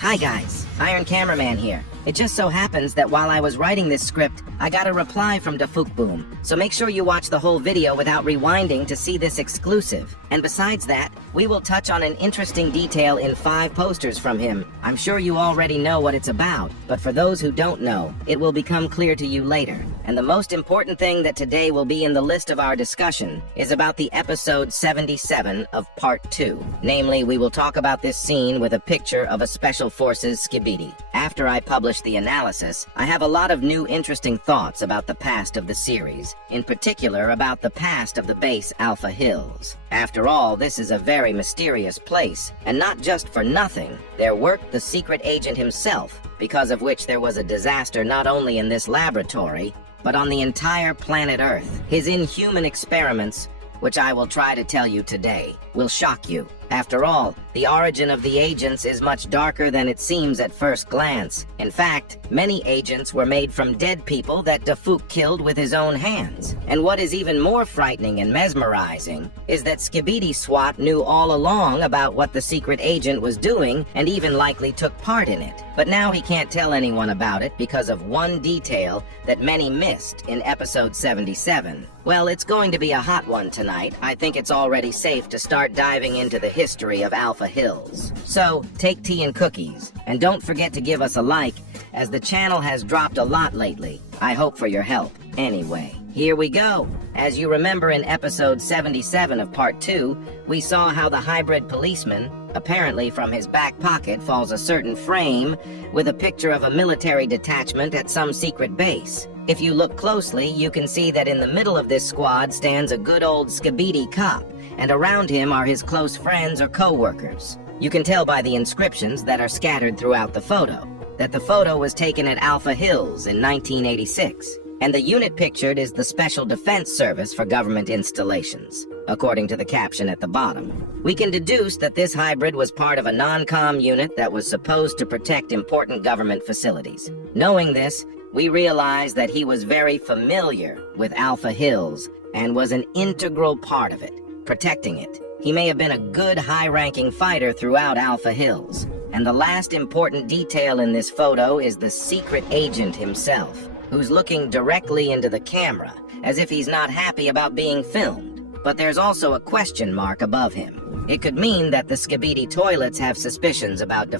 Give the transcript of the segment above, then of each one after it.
Hi guys, Iron Cameraman here. It just so happens that while I was writing this script, I got a reply from Boom. So make sure you watch the whole video without rewinding to see this exclusive. And besides that, we will touch on an interesting detail in 5 posters from him. I'm sure you already know what it's about, but for those who don't know, it will become clear to you later. And the most important thing that today will be in the list of our discussion is about the episode 77 of part 2. Namely, we will talk about this scene with a picture of a Special Forces Skibidi. After I publish the analysis, I have a lot of new interesting thoughts about the past of the series, in particular about the past of the base Alpha Hills. After all, this is a very mysterious place, and not just for nothing. There worked the secret agent himself, because of which there was a disaster not only in this laboratory, but on the entire planet Earth. His inhuman experiments, which I will try to tell you today, will shock you. After all, the origin of the agents is much darker than it seems at first glance. In fact, many agents were made from dead people that killed with his own hands. And what is even more frightening and mesmerizing is that Skibidi SWAT knew all along about what the secret agent was doing and even likely took part in it. But now he can't tell anyone about it because of one detail that many missed in episode 77. Well, it's going to be a hot one tonight. I think it's already safe to start diving into the history of Alpha Hills. So, take tea and cookies, and don't forget to give us a like, as the channel has dropped a lot lately. I hope for your help. Anyway, here we go. As you remember in episode 77 of part 2, we saw how the hybrid policeman, apparently from his back pocket falls a certain frame with a picture of a military detachment at some secret base. If you look closely, you can see that in the middle of this squad stands a good old Skibidi cop, and around him are his close friends or co-workers. You can tell by the inscriptions that are scattered throughout the photo, that the photo was taken at Alpha Hills in 1986, and the unit pictured is the Special Defense Service for Government Installations, according to the caption at the bottom. We can deduce that this hybrid was part of a non-com unit that was supposed to protect important government facilities. Knowing this, we realize that he was very familiar with Alpha Hills and was an integral part of it, protecting it. He may have been a good high-ranking fighter throughout Alpha Hills. And the last important detail in this photo is the secret agent himself, who's looking directly into the camera, as if he's not happy about being filmed. But there's also a question mark above him. It could mean that the skibiditoilets have suspicions about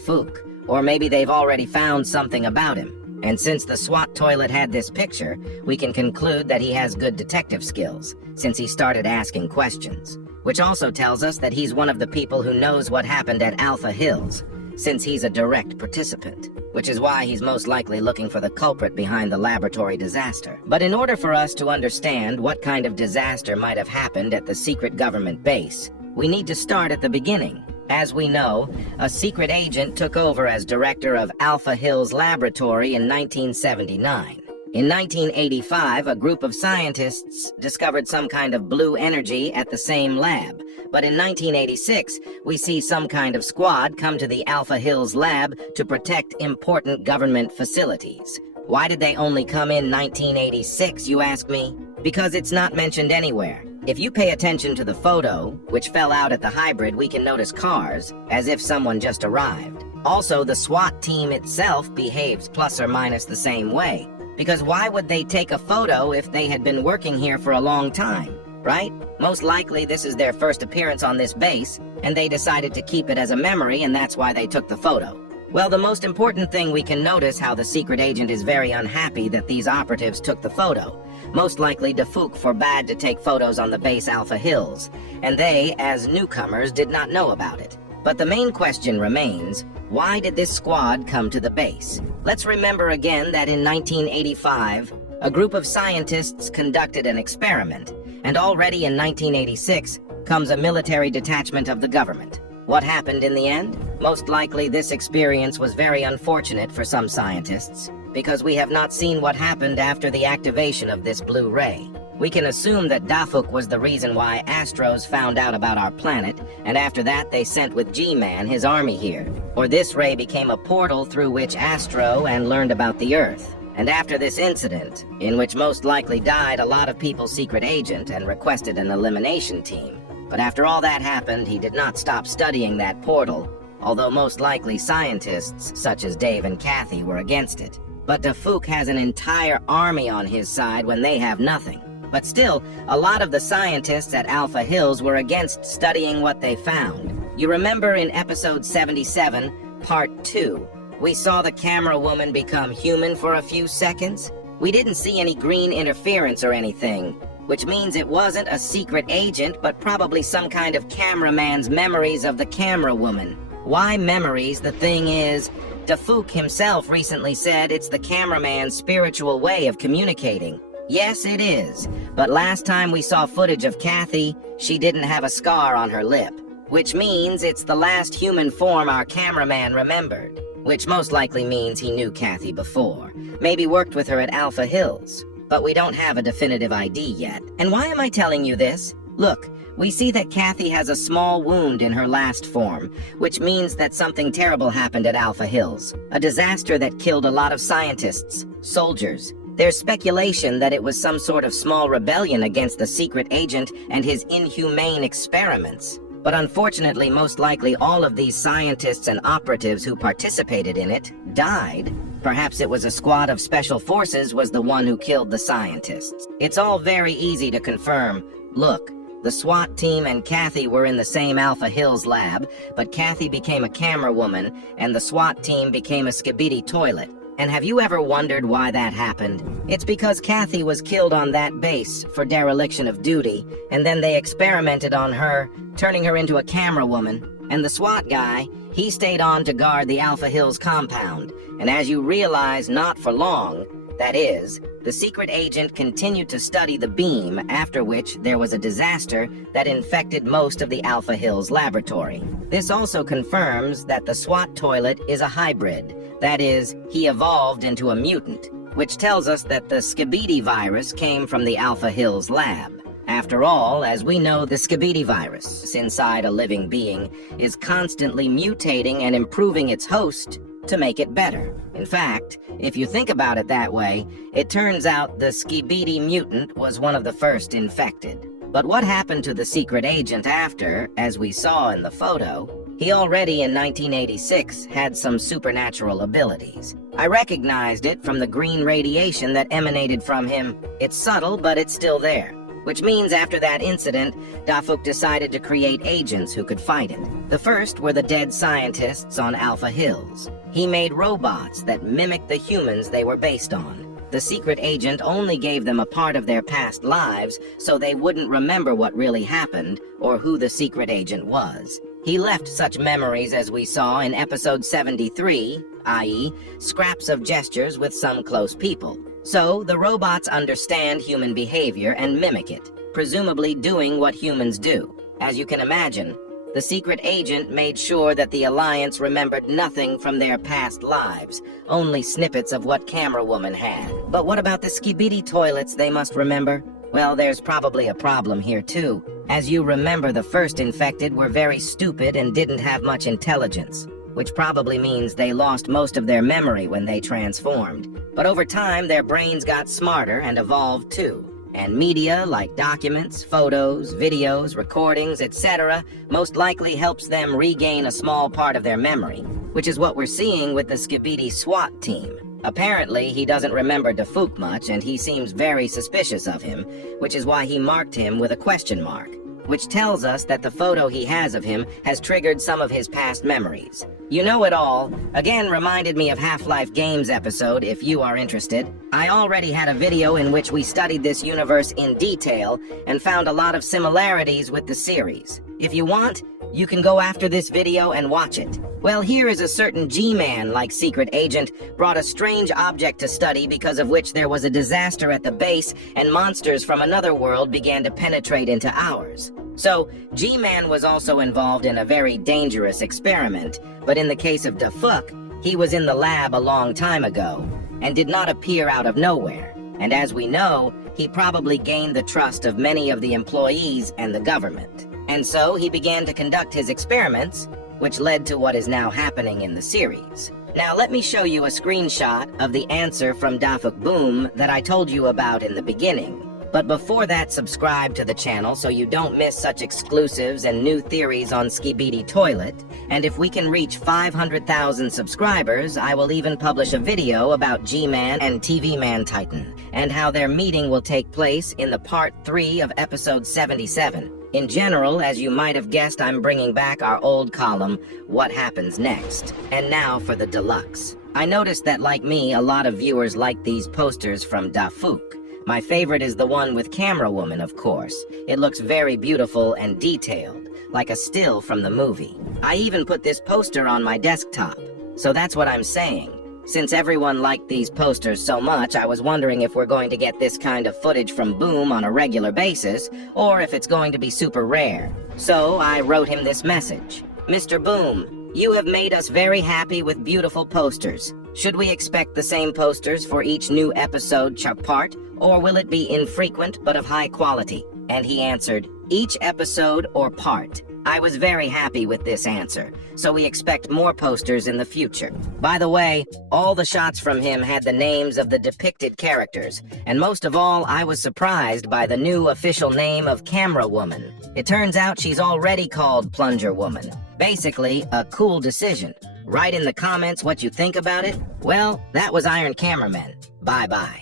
or maybe they've already found something about him. And since the SWAT toilet had this picture, we can conclude that he has good detective skills, since he started asking questions. Which also tells us that he's one of the people who knows what happened at Alpha Hills, since he's a direct participant, which is why he's most likely looking for the culprit behind the laboratory disaster. But in order for us to understand what kind of disaster might have happened at the secret government base, we need to start at the beginning. As we know, a secret agent took over as director of Alpha Hills Laboratory in 1979. In 1985, a group of scientists discovered some kind of blue energy at the same lab. But in 1986, we see some kind of squad come to the Alpha Hills lab to protect important government facilities. Why did they only come in 1986, you ask me? Because it's not mentioned anywhere. If you pay attention to the photo, which fell out at the hybrid, we can notice cars, as if someone just arrived. Also, the SWAT team itself behaves plus or minus the same way. Because why would they take a photo if they had been working here for a long time, right? Most likely this is their first appearance on this base, and they decided to keep it as a memory, and that's why they took the photo. Well, the most important thing we can notice how the secret agent is very unhappy that these operatives took the photo. Most likely forbade to take photos on the base Alpha Hills, and they, as newcomers, did not know about it. But the main question remains, why did this squad come to the base? Let's remember again that in 1985, a group of scientists conducted an experiment, and already in 1986 comes a military detachment of the government. What happened in the end? Most likely this experience was very unfortunate for some scientists, because we have not seen what happened after the activation of this blue ray. We can assume that Dafuk was the reason why Astros found out about our planet, and after that they sent with G-Man his army here. Or this ray became a portal through which Astro and learned about the Earth. And after this incident, in which most likely died a lot of people's secret agent and requested an elimination team. But after all that happened, he did not stop studying that portal, although most likely scientists such as Dave and Kathy were against it. But Dafuk has an entire army on his side when they have nothing. But still, a lot of the scientists at Alpha Hills were against studying what they found. You remember in episode 77, part 2, we saw the camera woman become human for a few seconds? We didn't see any green interference or anything, which means it wasn't a secret agent, but probably some kind of cameraman's memories of the camera woman. Why memories? The thing is, Dafuk himself recently said it's the cameraman's spiritual way of communicating. Yes, it is, but last time we saw footage of Kathy, she didn't have a scar on her lip, which means it's the last human form our cameraman remembered, which most likely means he knew Kathy before, maybe worked with her at Alpha Hills, but we don't have a definitive ID yet. And why am I telling you this? Look, we see that Kathy has a small wound in her last form, which means that something terrible happened at Alpha Hills, a disaster that killed a lot of scientists, soldiers. There's speculation that it was some sort of small rebellion against the secret agent and his inhumane experiments. But unfortunately, most likely all of these scientists and operatives who participated in it died. Perhaps it was a squad of special forces was the one who killed the scientists. It's all very easy to confirm. Look, the SWAT team and Kathy were in the same Alpha Hills lab, but Kathy became a camera woman and the SWAT team became a Skibidi toilet. And have you ever wondered why that happened? It's because Kathy was killed on that base for dereliction of duty, and then they experimented on her, turning her into a camera woman. And the SWAT guy, he stayed on to guard the Alpha Hills compound. And as you realize, not for long, that is, the secret agent continued to study the beam, after which there was a disaster that infected most of the Alpha Hills laboratory. This also confirms that the SWAT toilet is a hybrid. That is, he evolved into a mutant, which tells us that the Skibidi virus came from the Alpha Hills lab. After all, as we know, the Skibidi virus, inside a living being, is constantly mutating and improving its host to make it better. In fact, if you think about it that way, it turns out the Skibidi mutant was one of the first infected. But what happened to the secret agent after, as we saw in the photo? He already in 1986 had some supernatural abilities. I recognized it from the green radiation that emanated from him. It's subtle, but it's still there. Which means after that incident, Dafuk decided to create agents who could fight it. The first were the dead scientists on Alpha Hills. He made robots that mimicked the humans they were based on. The secret agent only gave them a part of their past lives so they wouldn't remember what really happened or who the secret agent was. He left such memories as we saw in episode 73, i.e., scraps of gestures with some close people. So, the robots understand human behavior and mimic it, presumably doing what humans do. As you can imagine, the secret agent made sure that the Alliance remembered nothing from their past lives, only snippets of what Camera Woman had. But what about the Skibidi toilets they must remember? Well, there's probably a problem here too. As you remember, the first infected were very stupid and didn't have much intelligence, which probably means they lost most of their memory when they transformed. But over time, their brains got smarter and evolved too. And media like documents, photos, videos, recordings, etc. most likely helps them regain a small part of their memory, which is what we're seeing with the Skibidi SWAT team. Apparently, he doesn't remember Dafuk much and he seems very suspicious of him, which is why he marked him with a question mark, which tells us that the photo he has of him has triggered some of his past memories. You Know It All, again reminded me of Half-Life Games episode if you are interested. I already had a video in which we studied this universe in detail and found a lot of similarities with the series. If you want, you can go after this video and watch it. Well, here is a certain G-Man like secret agent brought a strange object to study because of which there was a disaster at the base and monsters from another world began to penetrate into ours. So, G-Man was also involved in a very dangerous experiment, but in the case of Dafuk, he was in the lab a long time ago and did not appear out of nowhere. And as we know, he probably gained the trust of many of the employees and the government. And so he began to conduct his experiments, which led to what is now happening in the series. Now let me show you a screenshot of the answer from Dafuk Boom that I told you about in the beginning. But before that, subscribe to the channel so you don't miss such exclusives and new theories on Skibidi Toilet. And if we can reach 500,000 subscribers, I will even publish a video about G-Man and TV Man Titan, and how their meeting will take place in the part 3 of episode 77. In general, as you might have guessed, I'm bringing back our old column, What Happens Next. And now for the deluxe. I noticed that, like me, a lot of viewers like these posters from Dafuk. My favorite is the one with Camera Woman, of course. It looks very beautiful and detailed, like a still from the movie. I even put this poster on my desktop. So that's what I'm saying. Since everyone liked these posters so much, I was wondering if we're going to get this kind of footage from Boom on a regular basis, or if it's going to be super rare. So I wrote him this message. Mr. Boom, you have made us very happy with beautiful posters. Should we expect the same posters for each new episode part, or will it be infrequent but of high quality? And he answered, each episode or part. I was very happy with this answer, so we expect more posters in the future. By the way, all the shots from him had the names of the depicted characters, and most of all, I was surprised by the new official name of Camera Woman. It turns out she's already called Plunger Woman. Basically, a cool decision. Write in the comments what you think about it. Well, that was Iron Cameraman. Bye-bye.